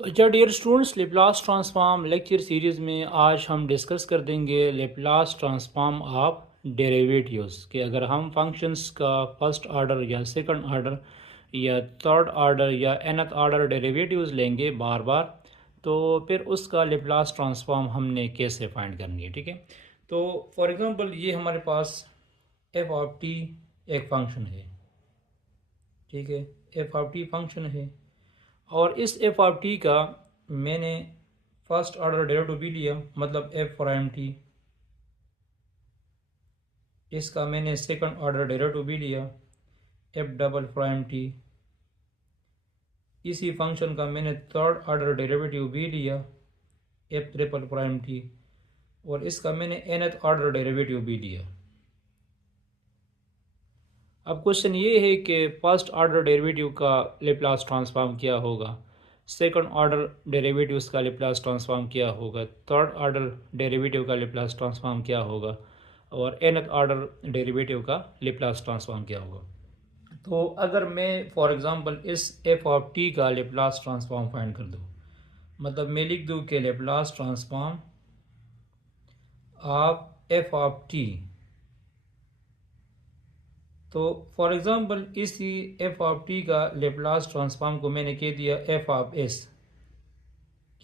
तो अच्छा dear students, Laplace transform lecture series में आज हम डिस्कस कर देंगे लेप्लास ट्रांसफॉर्म ऑफ डेरिवेटिव्स कि अगर हम फंक्शंस का फर्स्ट ऑर्डर या सेकंड ऑर्डर या थर्ड ऑर्डर या nth ऑर्डर डेरिवेटिव्स लेंगे बार बार, तो फिर उसका लेप्लास ट्रांसफॉर्म हमने कैसे फाइंड करनी है। ठीक है, तो फॉर एग्जांपल ये हमारे पास एफ ऑफ टी एक फंक्शन है। ठीक है, एफ ऑफ टी फंक्शन है और इस एफ ऑफ टी का मैंने फर्स्ट ऑर्डर डेरिवेटिव भी लिया, मतलब एफ प्राइम टी। इसका मैंने सेकंड ऑर्डर डेरिवेटिव भी लिया, एफ डबल प्राइम टी। इसी फंक्शन का मैंने थर्ड ऑर्डर डेरिवेटिव भी लिया, एफ ट्रिपल प्राइम टी। और इसका मैंने nth ऑर्डर डेरिवेटिव भी लिया। अब क्वेश्चन ये है कि फर्स्ट ऑर्डर डेरिवेटिव का लेप्लास ट्रांसफॉर्म क्या होगा, सेकंड ऑर्डर डेरिवेटिव्स का लेप्लास ट्रांसफॉर्म क्या होगा, थर्ड ऑर्डर डेरिवेटिव का लेप्लास ट्रांसफॉर्म क्या होगा और nth ऑर्डर डेरिवेटिव का लेप्लास ट्रांसफॉर्म क्या होगा। तो अगर मैं फॉर एग्जांपल इस एफ ऑफ टी का लेप्लास ट्रांसफॉर्म फाइंड कर दूँ, मतलब मैं लिख दूँ कि Laplace transform of f of T, तो फॉर एग्जांपल इसी एफ ऑफ टी का लेप्लास ट्रांसफॉर्म को मैंने कह दिया एफ ऑफ एस।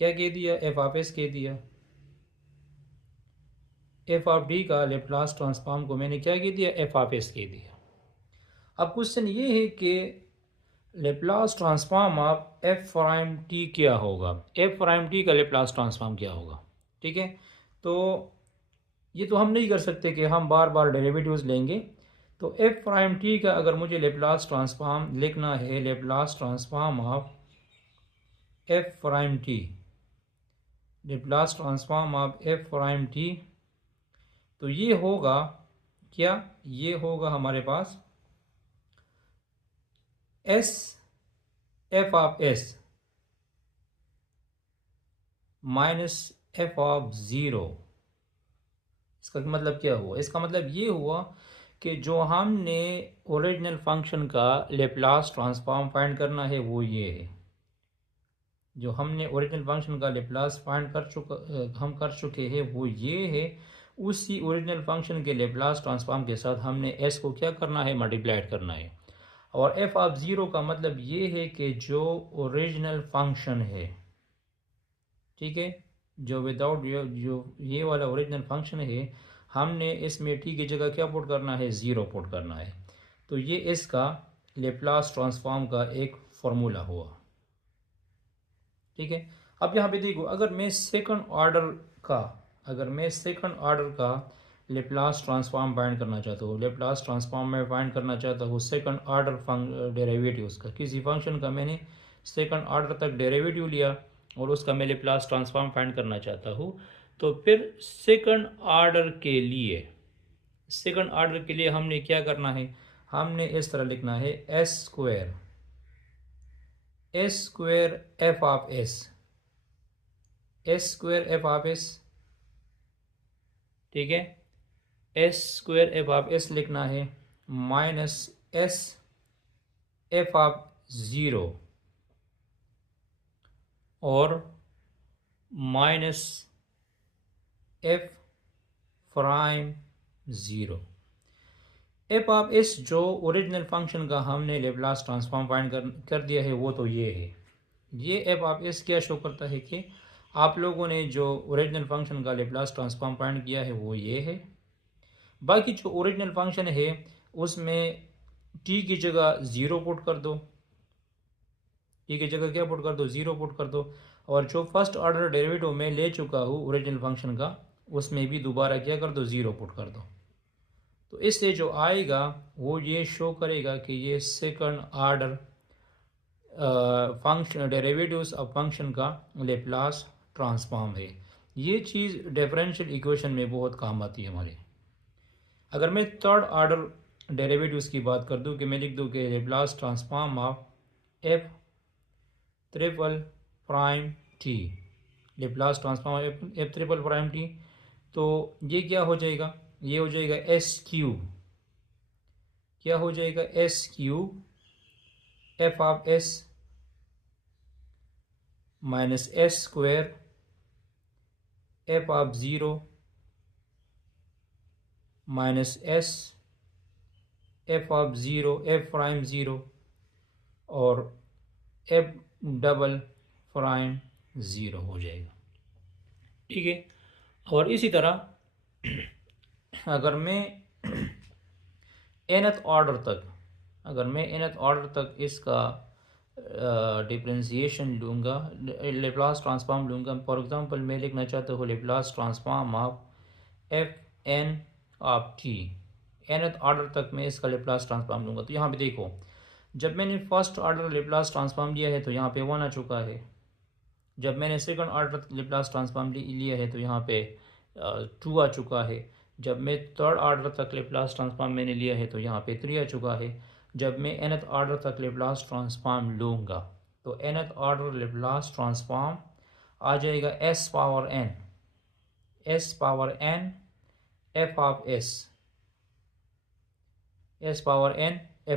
क्या कह दिया? एफ ऑफ एस कह दिया। एफ ऑफ डी का लेप्लास ट्रांसफॉर्म को मैंने क्या कह दिया? एफ ऑफ एस कह दिया। अब क्वेश्चन ये है कि Laplace transform of F prime T क्या होगा, एफ प्राइम टी का लेप्लास ट्रांसफॉर्म क्या होगा। ठीक है, तो ये तो हम नहीं कर सकते कि हम बार बार डेरिवेटिव्स लेंगे। तो एफ प्राइम टी का अगर मुझे लेप्लास ट्रांसफॉर्म लिखना है, Laplace transform of F prime T, Laplace transform of F prime T, तो ये होगा क्या? ये होगा हमारे पास S F of S minus F of zero. इसका मतलब क्या हुआ? इसका मतलब ये हुआ कि जो हमने ओरिजिनल फंक्शन का लेप्लास ट्रांसफॉर्म फाइंड करना है वो ये है। जो हमने ओरिजिनल फंक्शन का लेप्लास फाइंड हम कर चुके हैं वो ये है। उसी ओरिजिनल फंक्शन के लेप्लास ट्रांसफॉर्म के साथ हमने एस को क्या करना है? मल्टीप्लाइड करना है। और एफ ऑफ ज़ीरो का मतलब ये है कि जो ओरिजिनल फंक्शन है, ठीक है, जो विदाउट जो ये वाला ओरिजिनल फंक्शन है, हमने इसमें टी की जगह क्या पुट करना है? ज़ीरो पुट करना है। तो ये इसका लेप्लास ट्रांसफॉर्म का एक फार्मूला हुआ। ठीक है, अब यहाँ पे देखो, अगर मैं सेकंड ऑर्डर का लेप्लास ट्रांसफॉर्म फाइंड करना चाहता हूँ, लेप्लास ट्रांसफॉर्म में फाइंड करना चाहता हूँ सेकंड ऑर्डर डेरिवेटिव्स का, किसी फंक्शन का मैंने सेकंड ऑर्डर तक डेरिवेटिव लिया और उसका मैं लेप्लास ट्रांसफॉर्म फाइंड करना चाहता हूँ, तो फिर सेकंड ऑर्डर के लिए हमने क्या करना है? हमने इस तरह लिखना है S square F of S, S square F of S. ठीक है, S square F of S लिखना है minus S F of zero और minus F prime zero. F of S जो ओरिजिनल फंक्शन का हमने लेप्लास ट्रांसफॉर्म फाइंड कर दिया है वो तो ये है। ये एफ ऑफ एस क्या शो करता है कि आप लोगों ने जो ओरिजिनल फंक्शन का लेप्लास ट्रांसफॉर्म फाइंड किया है वो ये है। बाकी जो ओरिजिनल फंक्शन है उसमें टी की जगह ज़ीरो पुट कर दो, टी की जगह क्या पुट कर दो? ज़ीरो पुट कर दो। और जो फर्स्ट ऑर्डर डेरिवेटिव मैं ले चुका हूँ ओरिजिनल फंक्शन का, उसमें भी दोबारा क्या कर दो? ज़ीरो पुट कर दो। तो इससे जो आएगा वो ये शो करेगा कि ये second order function derivatives of function का लेप्लास ट्रांसफॉर्म है। ये चीज़ डिफरेंशियल इक्वेशन में बहुत काम आती है हमारे। अगर मैं थर्ड ऑर्डर डेरिवेटिव्स की बात कर दूं कि मैं लिख दूं कि Laplace transform of F triple prime T, Laplace transform F triple prime T, तो ये क्या हो जाएगा? ये हो जाएगा एस क्यूब। क्या हो जाएगा? S cube F of S minus S square F of zero minus S F of zero F prime zero और एफ डबल प्राइम ज़ीरो हो जाएगा। ठीक है। और इसी तरह अगर मैं nth ऑर्डर तक इसका डिफ्रेंशिएशन लूँगा, लेप्लास ट्रांसफॉर्म लूँगा। फॉर एग्जांपल मैं लिखना चाहता हूँ Laplace transform of f n of t. nth order तक मैं इसका लेप्लास ट्रांसफॉर्म लूँगा। तो यहाँ पे देखो, जब मैंने फर्स्ट ऑर्डर लेप्लास ट्रांसफॉर्म लिया है तो यहाँ पे 1 आ चुका है। जब मैंने सेकंड ऑर्डर लेप्लास ट्रांसफॉर्म लिया है तो यहाँ पे 2 आ चुका है। जब मैं थर्ड ऑर्डर तक लेप्लास ट्रांसफॉर्म मैंने लिया है तो यहाँ पे 3 आ चुका है। जब मैं nth ऑर्डर तक लेप्लास ट्रांसफॉर्म लूँगा तो nth ऑर्डर लेप्लास ट्रांसफॉर्म आ जाएगा s power n f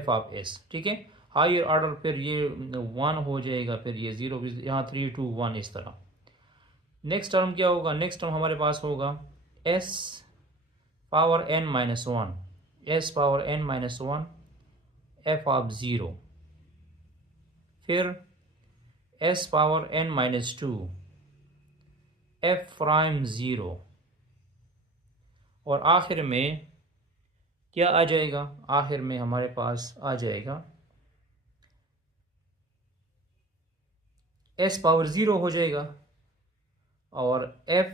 of s। ठीक है। हायर ऑर्डर फिर ये 1 हो जाएगा, फिर ये 0, यहाँ 3 2 1 इस तरह। नेक्स्ट टर्म क्या होगा? नेक्स्ट टर्म हमारे पास होगा s power n minus one f of zero, फिर s power n minus two f prime zero, और आखिर में क्या आ जाएगा? आखिर में हमारे पास आ जाएगा s पावर ज़ीरो हो जाएगा और f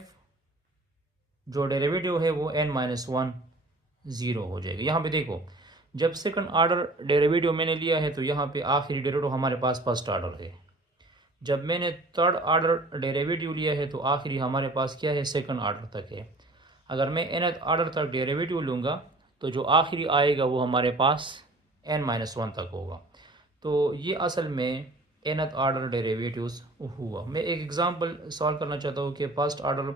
जो डेरिवेटिव है वो n माइनस वन ज़ीरो हो जाएगा। यहाँ पे देखो, जब सेकंड ऑर्डर डेरिवेटिव मैंने लिया है तो यहाँ पे आखिरी डेरिवेटिव हमारे पास फर्स्ट ऑर्डर है। जब मैंने थर्ड ऑर्डर डेरिवेटिव लिया है तो आखिरी हमारे पास क्या है? सेकंड ऑर्डर तक है। अगर मैं nth ऑर्डर तक डेरिवेटिव लूँगा तो जो आखिरी आएगा वो हमारे पास n माइनस वन तक होगा। तो ये असल में nth ऑर्डर डेरिवेटिव्स हुआ। मैं एक एग्जांपल सॉल्व करना चाहता हूँ कि फर्स्ट ऑर्डर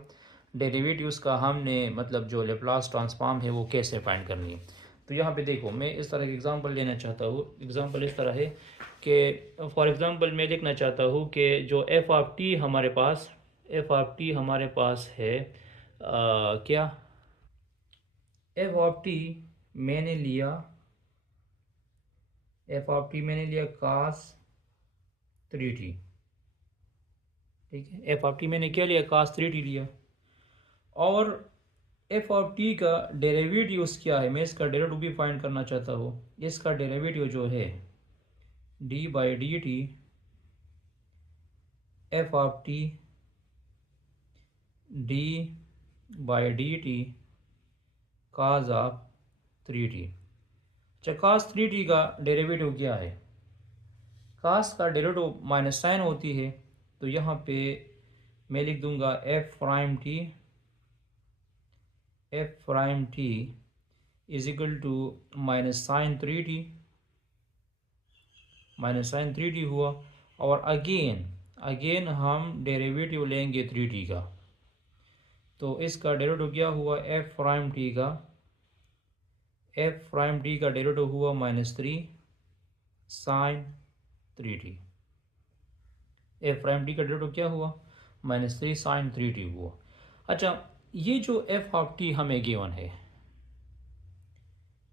डेरिवेटिव्स का हमने मतलब जो लेप्लास ट्रांसफॉर्म है वो कैसे फाइंड करनी है। तो यहाँ पे देखो, मैं इस तरह की एग्जांपल लेना चाहता हूँ। एग्जांपल इस तरह है कि फॉर एग्जांपल मैं लिखना चाहता हूँ कि जो एफ ऑफ टी हमारे पास है क्या एफ ऑफ टी मैंने लिया कास 3t। ठीक है, एफ ऑफ टी मैंने क्या लिया? कास 3t लिया। और एफ ऑफ टी का डेरिवेटिव क्या है? मैं इसका डेरिवेटिव भी फाइंड करना चाहता हूँ। इसका डेरिवेटिव जो है D by D T F of T D by D T cause of 3t। अच्छा, कास 3t का डेरिवेटिव क्या है? कास का डेरिवेटिव माइनस साइन होती है, तो यहाँ पे मैं लिख दूंगा f prime t is equal to minus sine 3t हुआ। और अगेन हम डेरिवेटिव लेंगे 3t का, तो इसका डेरिवेटिव क्या हुआ? एफ प्राइम टी का डेरिवेटिव हुआ -3 sine 3t। F prime t का डेरिवेटिव क्या हुआ? -3 साइन 3t हुआ। अच्छा, ये जो एफ ऑफ टी हमें गिवन है,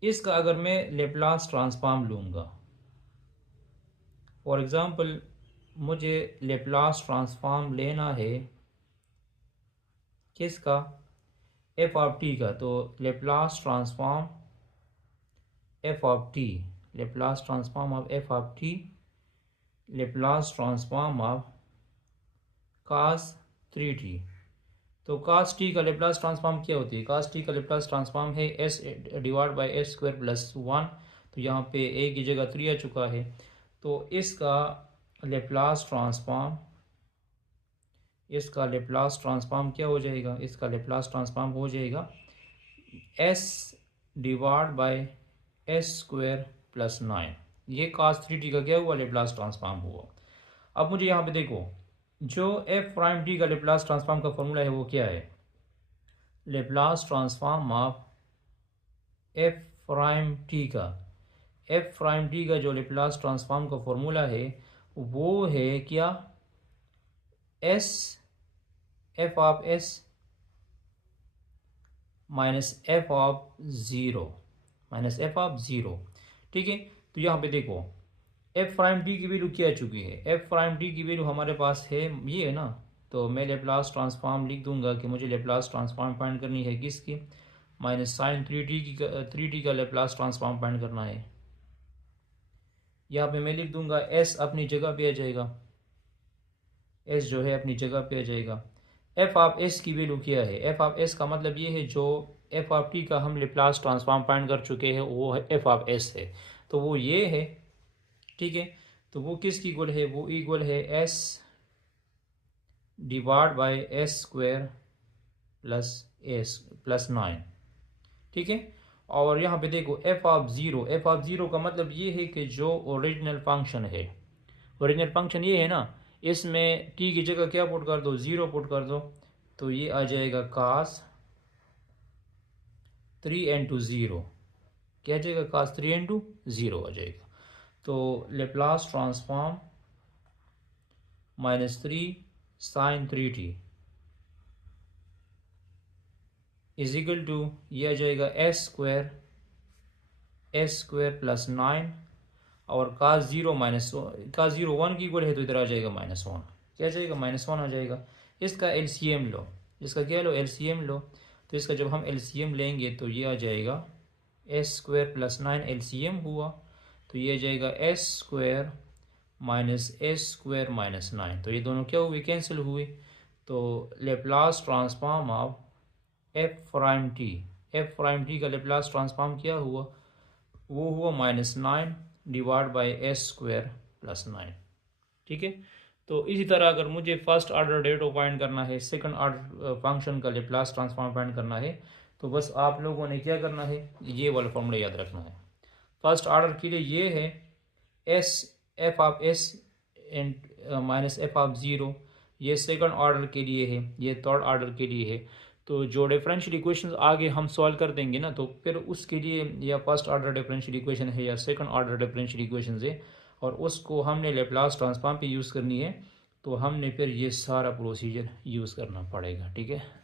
इसका अगर मैं लेप्लास ट्रांसफॉर्म लूँगा, फॉर एग्ज़ाम्पल मुझे लेप्लास ट्रांसफॉर्म लेना है किसका? एफ ऑफ टी का। तो Laplace transform f of t, Laplace transform of f of t, Laplace transform of cos 3t। तो कास टी का लेप्लास ट्रांसफॉर्म क्या होती है? कास टी का लेप्लास ट्रांसफॉर्म है S divide by S square plus 1। तो यहाँ पे ए की जगह 3 आ चुका है। तो इसका लेप्लास ट्रांसफॉर्म क्या हो जाएगा? इसका लेप्लास ट्रांसफॉर्म हो जाएगा S divide by S square plus 9। ये कास 3t का क्या हुआ? लेप्लास ट्रांसफॉर्म हुआ। अब मुझे यहाँ पे देखो, जो एफ प्राइम टी का लेप्लास ट्रांसफॉर्म का फॉर्मूला है वो क्या है? Laplace transform of F prime t का जो लेप्लास ट्रांसफॉर्म का फॉर्मूला है वो है क्या? S F of S minus F of zero, minus F of zero. ठीक है, तो यहाँ पे देखो एफ प्राइम टी की वैल्यू क्या आ चुकी है, एफ प्राइम टी की वैल्यू हमारे पास है ये है ना, तो मैं लेप्लास ट्रांसफॉर्म लिख दूंगा कि मुझे लेप्लास ट्रांसफॉर्म फाइंड करनी है किसकी, माइनस साइन थ्री टी का लेप्लास ट्रांसफॉर्म फाइंड करना है। यहाँ पे मैं लिख दूंगा एस अपनी जगह पे आ जाएगा, एस जो है अपनी जगह पे आ जाएगा। एफ ऑफ एस की वैल्यू क्या है, एफ ऑफ एस का मतलब ये है जो एफ ऑफ टी का हम लेप्लास ट्रांसफॉर्म फाइंड कर चुके हैं वो है एफ ऑफ एस है, तो वो ये है। ठीक है, तो वो किसकी इक्वल है, वो इक्वल है S divide by S square plus S plus 9। ठीक है, और यहाँ पे देखो F of zero, F of zero का मतलब ये है कि जो ओरिजिनल फंक्शन है, ओरिजिनल फंक्शन ये है ना, इसमें टी की जगह क्या पुट कर दो, ज़ीरो पुट कर दो, तो ये आ जाएगा कास 3 × 0, क्या आ जाएगा, कास 3 × 0 आ जाएगा। तो Laplace transform -3 sin 3t is equal to ये आ जाएगा एस स्क्वायर प्लस 9, और कास 0 माइनस कास 0 1 की इक्वल है, तो इधर आ जाएगा -1, क्या आ जाएगा, -1 आ जाएगा। इसका एलसीएम लो, इसका क्या लो, एलसीएम लो, तो इसका जब हम एलसीएम लेंगे तो ये आ जाएगा एस स्क्वायर प्लस 9 एलसीएम हुआ, तो ये आ जाएगा S square minus S square minus 9, तो ये दोनों क्या हुए, कैंसिल हुए। तो Laplace transform of F prime T, F prime t का लेप्लास ट्रांसफॉर्म क्या हुआ, वो हुआ -9 divide by S square plus 9। ठीक है, तो इसी तरह अगर मुझे फर्स्ट ऑर्डर डेरिवेटिव फाइंड करना है, सेकंड ऑर्डर फंक्शन का लेप्लास ट्रांसफॉर्म फाइंड करना है, तो बस आप लोगों ने क्या करना है, ये वाला फॉर्मूला याद रखना है। फर्स्ट ऑर्डर के लिए ये है S F of S and minus F of zero, ये सेकंड ऑर्डर के लिए है, ये थर्ड ऑर्डर के लिए है। तो जो डिफरेंशियल इक्वेशंस आगे हम सॉल्व कर देंगे ना, तो फिर उसके लिए या फर्स्ट ऑर्डर डिफरेंशियल इक्वेशन है या सेकंड ऑर्डर डिफरेंशियल इक्वेशन है, और उसको हमने लेप्लास ट्रांसफॉर्म पे यूज़ करनी है, तो हमने फिर ये सारा प्रोसीजर यूज़ करना पड़ेगा। ठीक है।